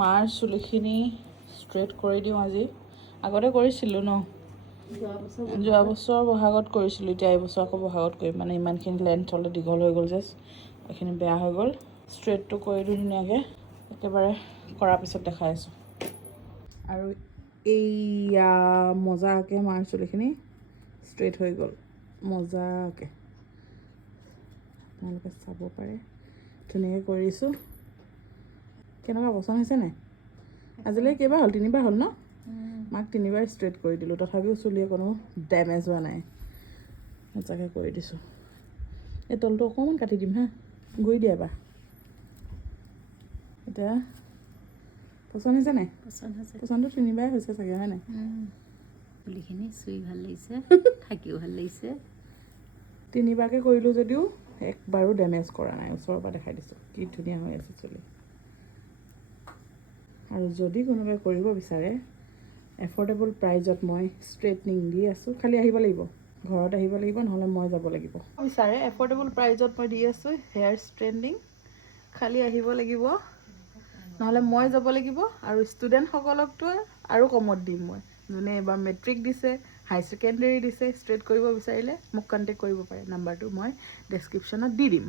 মাৰ চুলিখিনি ষ্ট্ৰেট কৰি দিওঁ আজি আগতে কৰিছিলোঁ ন যোৱা বছৰ বহাগত কৰিছিলোঁ এতিয়া এইবছৰ আকৌ বহাগত কৰিম মানে ইমানখিনি লেন্থ হ'লে দীঘল হৈ গ'ল যে এইখিনি বেয়া হৈ গ'ল ষ্ট্ৰেটটো কৰি দিওঁ ধুনীয়াকৈ একেবাৰে কৰাৰ পিছত দেখাই আছোঁ আৰু এইয়া মজাকৈ মাৰ চুলিখিনি ষ্ট্ৰেট হৈ গ'ল মজাকৈ আপোনালোকে চাব পাৰে ধুনীয়াকৈ কৰিছোঁ কেনেকুৱা পচন্দ হৈছে নাই আজিলৈকে কেইবাৰ হ'ল 3বাৰ হ'ল ন মাক 3বাৰ ষ্ট্ৰেট কৰি দিলোঁ তথাপিও চুলি কোনো ডেমেজ হোৱা নাই মজাকৈ কৰি দিছোঁ এই তলটো অকণমান কাটি দিম হা গুৰি দিয়া এবাৰ এতিয়া পচন্দ হৈছে নাই পচন্দটো 3বাৰ হৈছে চাগে হয় নাই চুলিখিনি চুই ভাল লাগিছে থাকিও ভাল লাগিছে 3বাৰকৈ কৰিলোঁ যদিও একবাৰো ডেমেজ কৰা নাই ওচৰৰ পৰা দেখাই দিছোঁ কি ধুনীয়া হৈ আছে চুলি আৰু যদি কোনোবাই কৰিব বিচাৰে এফৰ্ডেবল প্ৰাইজত মই ষ্ট্ৰেটনিং দি আছোঁ খালি আহিব লাগিব ঘৰত আহিব লাগিব নহ'লে মই যাব লাগিব বিচাৰে এফৰ্ডেবল প্ৰাইজত মই দি আছোঁ হেয়াৰ ষ্ট্ৰেটনিং খালি আহিব লাগিব নহ'লে মই যাব লাগিব আৰু ষ্টুডেণ্টসকলকতো আৰু কমত দিম মই যোনে এবাৰ মেট্ৰিক দিছে হাই ছেকেণ্ডেৰী দিছে ষ্ট্ৰেট কৰিব বিচাৰিলে মোক কণ্টেক্ট কৰিব পাৰে নাম্বাৰটো মই ডেছক্ৰিপশ্যনত দি দিম